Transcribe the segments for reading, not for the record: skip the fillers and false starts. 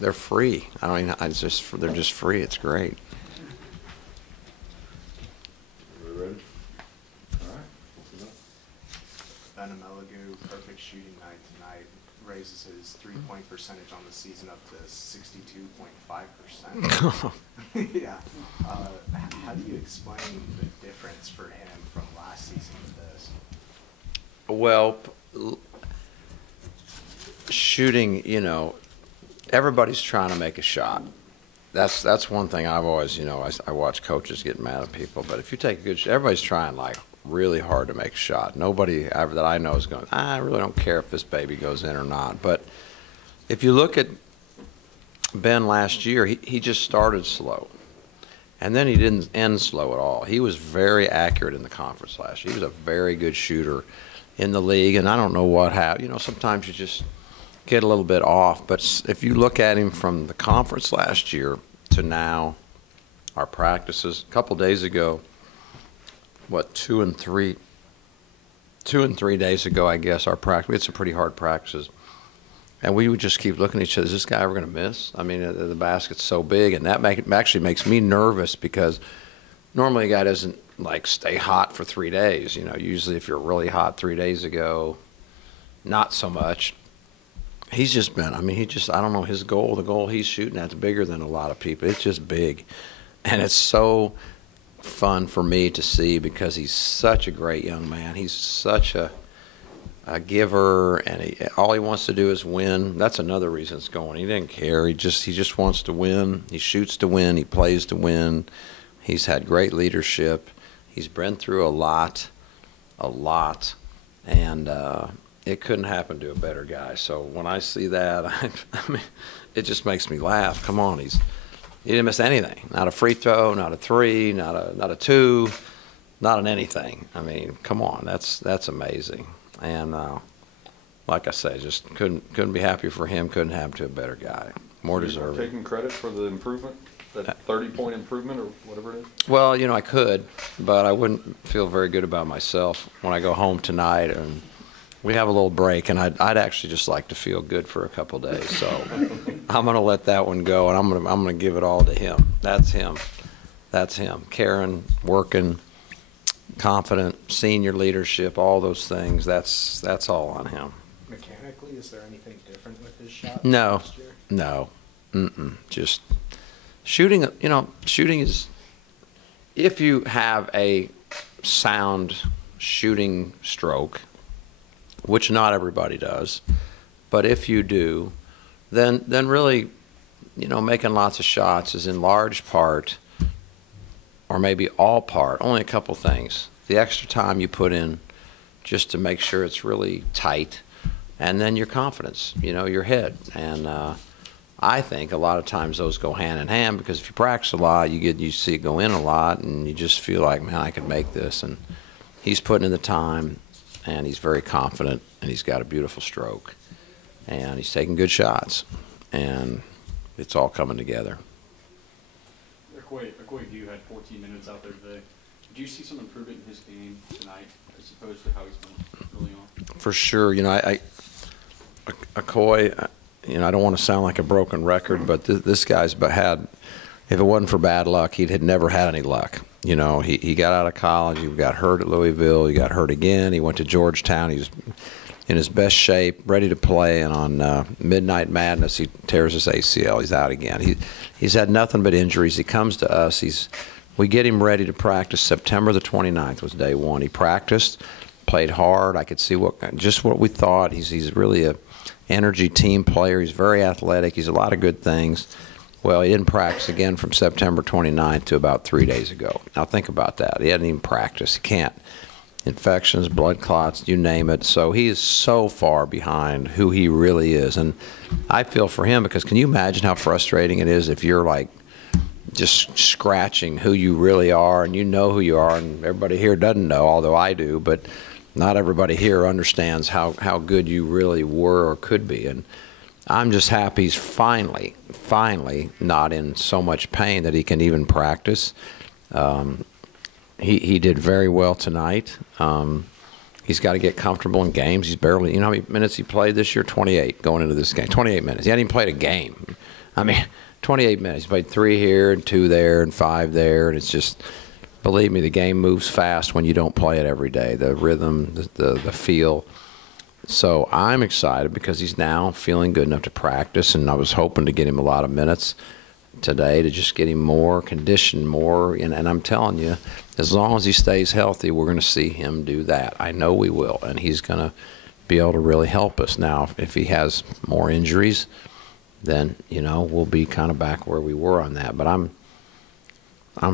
they're free. I mean, they're just free. It's great. Everybody ready? All right. Benamelagou, perfect shooting night tonight, raises his three-point percentage on the season up to 62.5%. Yeah. How do you explain the difference for him from last season to this? Well, shooting, everybody's trying to make a shot. That's one thing I've always, I watch coaches get mad at people, but if you take a good shot, everybody's trying like really hard to make a shot. Nobody ever that I know is going, I really don't care if this baby goes in or not. But if you look at Ben last year, he just started slow. And then he didn't end slow at all. He was very accurate in the conference last year. He was a very good shooter in the league, and I don't know what happened. Sometimes you just get a little bit off. But if you look at him from the conference last year to now, our practices, a couple days ago, 2 and 3 days ago, I guess, our practice, we had some pretty hard practices. And we would just keep looking at each other. Is this guy ever going to miss? I mean, the basket's so big, and that actually makes me nervous because normally a guy doesn't, stay hot for 3 days. Usually if you're really hot 3 days ago, not so much. He's just been, I don't know, the goal he's shooting at's bigger than a lot of people. It's just big. And it's so fun for me to see because he's such a great young man. He's such a giver, and all he wants to do is win. That's another reason it's going. He didn't care. He just wants to win. He shoots to win. He plays to win. He's had great leadership. He's been through a lot, and it couldn't happen to a better guy. So when I see that, it just makes me laugh. Come on, he didn't miss anything. Not a free throw, not a three, not a two, not an anything. I mean, come on, that's amazing. And like I say, just couldn't be happier for him. Couldn't happen to a better guy. More deserving. Taking credit for the improvement, that 30-point improvement or whatever it is? Well, I could, but I wouldn't feel very good about myself when I go home tonight and we have a little break, and I'd actually just like to feel good for a couple days. So I'm going to let that one go, and I'm going to give it all to him. That's him. Caring, working, confident, senior leadership, all those things. That's all on him. Mechanically, is there anything different with his shot? No, last year? no, just shooting. Shooting is, if you have a sound shooting stroke, which not everybody does, but if you do, then really, making lots of shots is in large part, or maybe all part, only a couple things. The extra time you put in just to make sure it's really tight, and then your confidence, your head. And I think a lot of times those go hand in hand, because if you practice a lot, you see it go in a lot, and you just feel like, man, I could make this. And he's putting in the time, and he's very confident, and he's got a beautiful stroke, and he's taking good shots, and it's all coming together. You had 14 minutes out there today. Did you see some improvement in his game tonight as opposed to how he's been early on? For sure. Okoye, I don't want to sound like a broken record, but this guy's had, if it wasn't for bad luck, he had never had any luck. He got out of college, he got hurt at Louisville, he got hurt again, he went to Georgetown, he was in his best shape, ready to play, and on Midnight Madness, he tears his ACL, he's out again. He's had nothing but injuries. He comes to us, we get him ready to practice. September the 29th was day one. He practiced, played hard. I could see what we thought. He's really a energy team player. He's very athletic. He's a lot of good things. Well, he didn't practice again from September 29th to about 3 days ago. Now think about that. He hadn't even practiced. He can't. Infections, blood clots, you name it. So he is so far behind who he really is. And I feel for him, because can you imagine how frustrating it is if you're like just scratching who you really are, and you know who you are, and everybody here doesn't know, although I do, but not everybody here understands how good you really were or could be. And I'm just happy he's finally not in so much pain that he can even practice. He did very well tonight. He's got to get comfortable in games. He's barely, how many minutes he played this year? 28 going into this game. 28 minutes. He hadn't even played a game. I mean, 28 minutes. He played 3 here and 2 there and 5 there, and it's just, believe me, the game moves fast when you don't play it every day. The rhythm, the feel. So I'm excited because he's now feeling good enough to practice, and I was hoping to get him a lot of minutes today to just get him more conditioned more. And I'm telling you, as long as he stays healthy, we're going to see him do that. I know we will, and he's going to be able to really help us. Now, if he has more injuries, then, you know, we'll be kind of back where we were on that. But I'm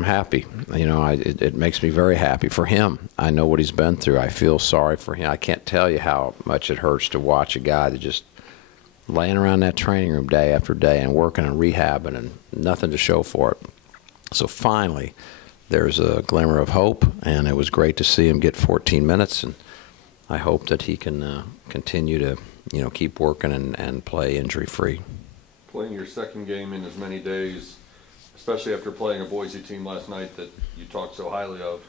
happy. You know, it makes me very happy for him. I know what he's been through. I feel sorry for him. I can't tell you how much it hurts to watch a guy that just laying around that training room day after day and working and rehabbing and nothing to show for it. So finally, there's a glimmer of hope, and it was great to see him get 14 minutes, and I hope that he can continue to, you know, keep working and play injury-free. Playing your second game in as many days, especially after playing a Boise team last night that you talked so highly of,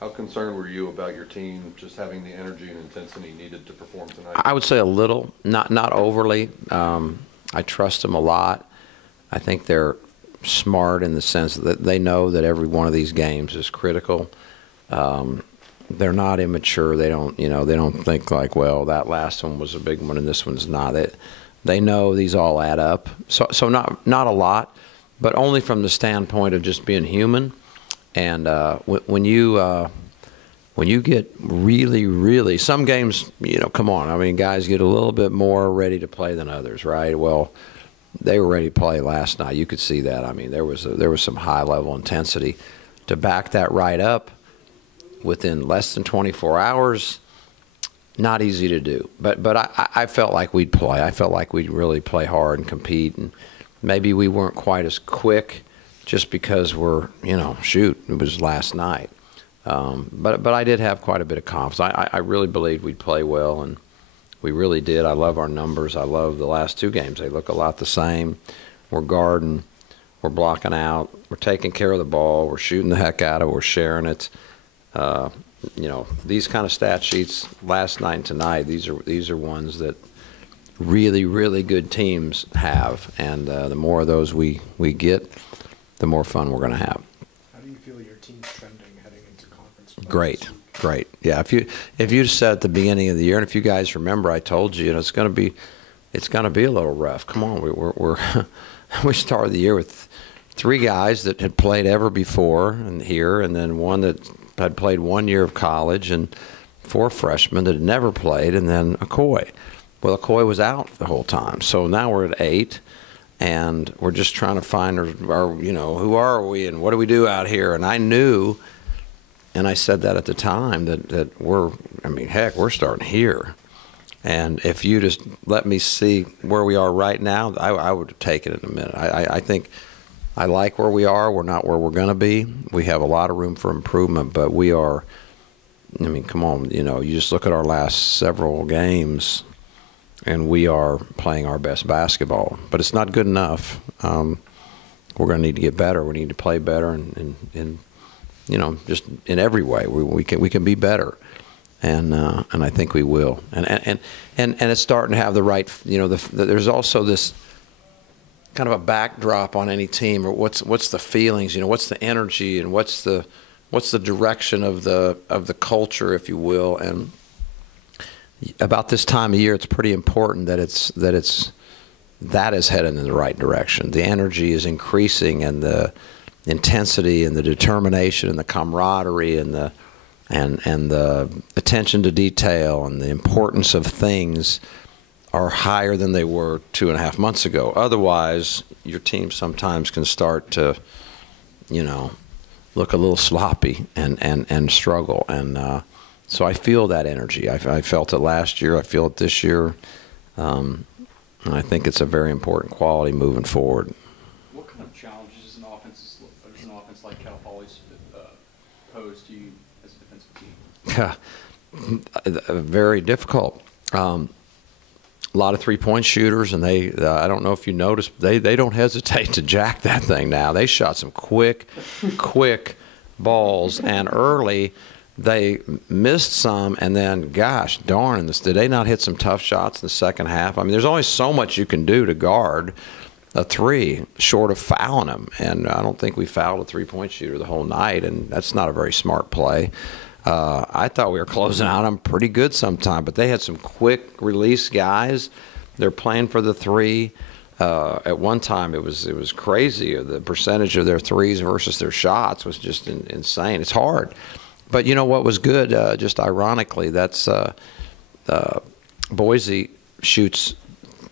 how concerned were you about your team just having the energy and intensity needed to perform tonight? I would say a little, not overly. I trust them a lot. I think they're smart in the sense that they know that every one of these games is critical. They're not immature. They don't, you know, they don't think like, well, that last one was a big one and this one's not. They know these all add up. So not a lot, but only from the standpoint of just being human. And when you get really, some games, you know, come on. I mean, guys get a little bit more ready to play than others, right? Well, they were ready to play last night. You could see that. I mean, there was some high level intensity. To back that right up within less than 24 hours, not easy to do. But I felt like we'd play. I felt like we'd really play hard and compete. And maybe we weren't quite as quick just because we're, you know, shoot, it was last night. But I did have quite a bit of confidence. I really believed we'd play well, and we really did. I love our numbers. I love the last 2 games. They look a lot the same. We're guarding. We're blocking out. We're taking care of the ball. We're shooting the heck out of it. We're sharing it. You know, these kind of stat sheets last night and tonight, these are ones that really, really good teams have. And the more of those we get, the more fun we're going to have. How do you feel your team's trending heading into conference play? Great. Yeah, if you said at the beginning of the year, and if you guys remember, I told you, it's going to be a little rough. Come on, we started the year with 3 guys that had played ever before and here, and then one that had played 1 year of college, and 4 freshmen that had never played, and then Okoye. Well, Okoye was out the whole time, so now we're at 8. And we're just trying to find our, you know, who are we and what do we do out here? And I knew, and I said that at the time, that we're starting here. And if you just let me see where we are right now, I would have taken it in a minute. I think I like where we are. We're not where we're going to be. We have a lot of room for improvement, but we are, I mean, come on, you know, you just look at our last several games, and we are playing our best basketball. But it's not good enough. We're going to need to get better. We need to play better, and you know, just in every way. We can be better, and I think we will. And it's starting to have the right. You know, there's also this kind of a backdrop on any team, or what's the feelings? You know, what's the energy, and what's the direction of the culture, if you will, and about this time of year, it's pretty important that that is heading in the right direction. The energy is increasing, and the intensity, and the determination, and the camaraderie, and the attention to detail, and the importance of things are higher than they were 2.5 months ago. Otherwise, your team sometimes can start to, you know, look a little sloppy and struggle. And so I feel that energy. I felt it last year. I feel it this year. And I think it's a very important quality moving forward. What kind of challenges does an offense like Cal Poly's pose to you as a defensive team? Very difficult. A lot of three-point shooters, and I don't know if you noticed, they don't hesitate to jack that thing now. They shot some quick balls, and early they missed some, and then, gosh darn, did they not hit some tough shots in the second half? I mean, there's only so much you can do to guard, a three short of fouling him. And I don't think we fouled a three-point shooter the whole night, and that's not a very smart play. I thought we were closing out on pretty good sometime, but they had some quick release guys. They're playing for the three. At one time, it was crazy. The percentage of their threes versus their shots was just insane. It's hard. But you know what was good, just ironically, that's Boise shoots,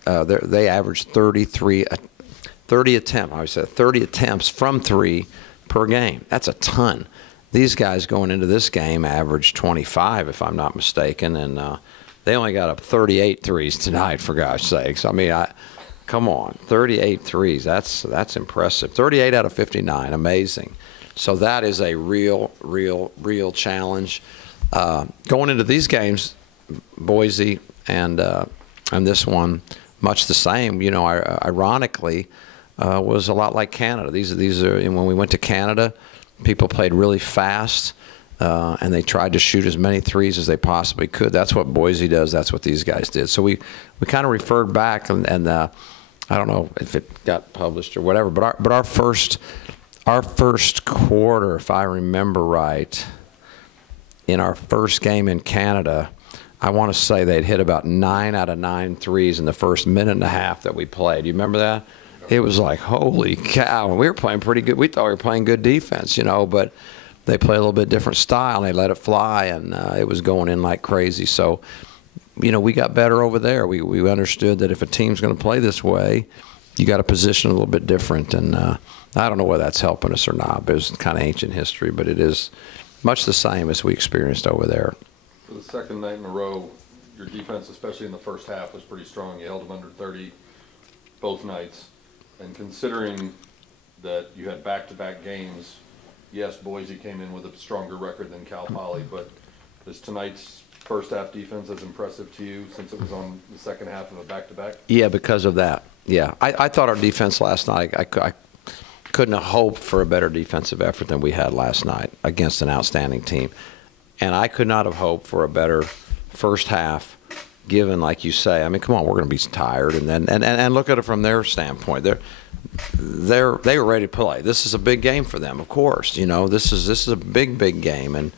they average 30 attempts. I always said 30 attempts from three per game. That's a ton. These guys going into this game averaged 25, if I'm not mistaken, and they only got up 38 threes tonight, for gosh sakes. I mean, come on, 38 threes. That's impressive. 38 out of 59, amazing. So that is a real challenge. Going into these games, Boise and this one, much the same. You know, ironically, was a lot like Canada. These are when we went to Canada, people played really fast, and they tried to shoot as many threes as they possibly could. That's what Boise does. That's what these guys did. So we kind of referred back, and I don't know if it got published or whatever, but our first quarter, if I remember right, in our first game in Canada, I want to say they'd hit about 9 out of 9 threes in the first minute and a half that we played. You remember that? It was like, holy cow. And we were playing pretty good. We thought we were playing good defense, you know, but they play a little bit different style, and they let it fly, and it was going in like crazy. So, you know, we got better over there. We understood that if a team's going to play this way, you got to position a little bit different. And I don't know whether that's helping us or not, but it's kind of ancient history. But it is much the same as we experienced over there. For the second night in a row, your defense, especially in the first half, was pretty strong. You held them under 30 both nights. And considering that you had back-to-back games, yes, Boise came in with a stronger record than Cal Poly, but is tonight's first half defense as impressive to you since it was on the second half of a back-to-back? Yeah, because of that. Yeah, I thought our defense last night, I couldn't have hoped for a better defensive effort than we had last night against an outstanding team. And I could not have hoped for a better first half, given, like you say, I mean, come on, we're going to be tired, and look at it from their standpoint. They were ready to play. This is a big game for them, of course. You know, this is a big game, and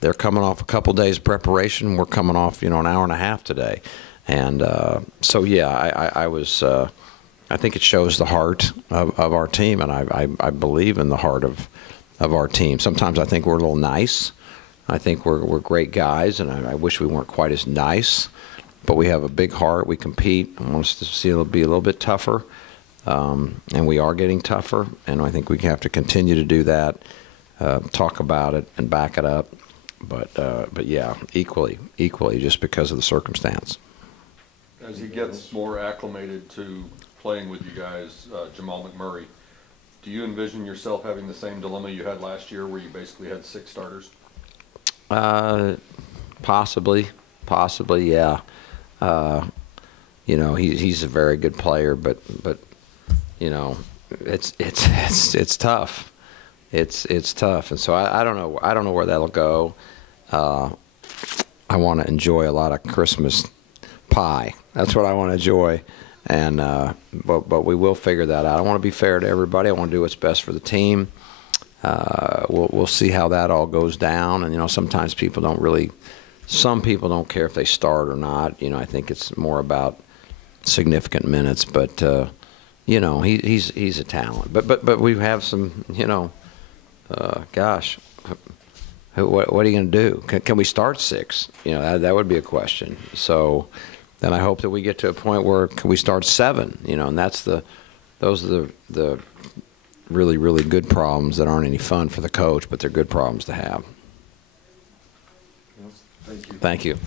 they're coming off a couple days of preparation. We're coming off, you know, an hour and a half today, and so yeah, I think it shows the heart of our team, and I believe in the heart of our team. Sometimes I think we're a little nice. I think we're great guys, and I wish we weren't quite as nice. But we have a big heart. We compete. I want us to see it'll be a little bit tougher, and we are getting tougher. And I think we have to continue to do that, talk about it, and back it up. But yeah, equally, just because of the circumstance. As he gets more acclimated to playing with you guys, Jamal McMurray, do you envision yourself having the same dilemma you had last year, where you basically had 6 starters? Possibly, yeah. You know, he's a very good player, but you know, it's tough. It's tough, and so I don't know where that'll go. I want to enjoy a lot of Christmas pie. That's what I want to enjoy, and but we will figure that out. I want to be fair to everybody. I want to do what's best for the team. We'll see how that all goes down, and you know, sometimes some people don't care if they start or not. You know, I think it's more about significant minutes, but you know, he's a talent. But we have some, you know, gosh, what are you going to do? Can we start 6? You know, that would be a question. So then I hope that we get to a point where can we start 7? You know, and those are the really good problems that aren't any fun for the coach, but they're good problems to have. Thank you. Thank you.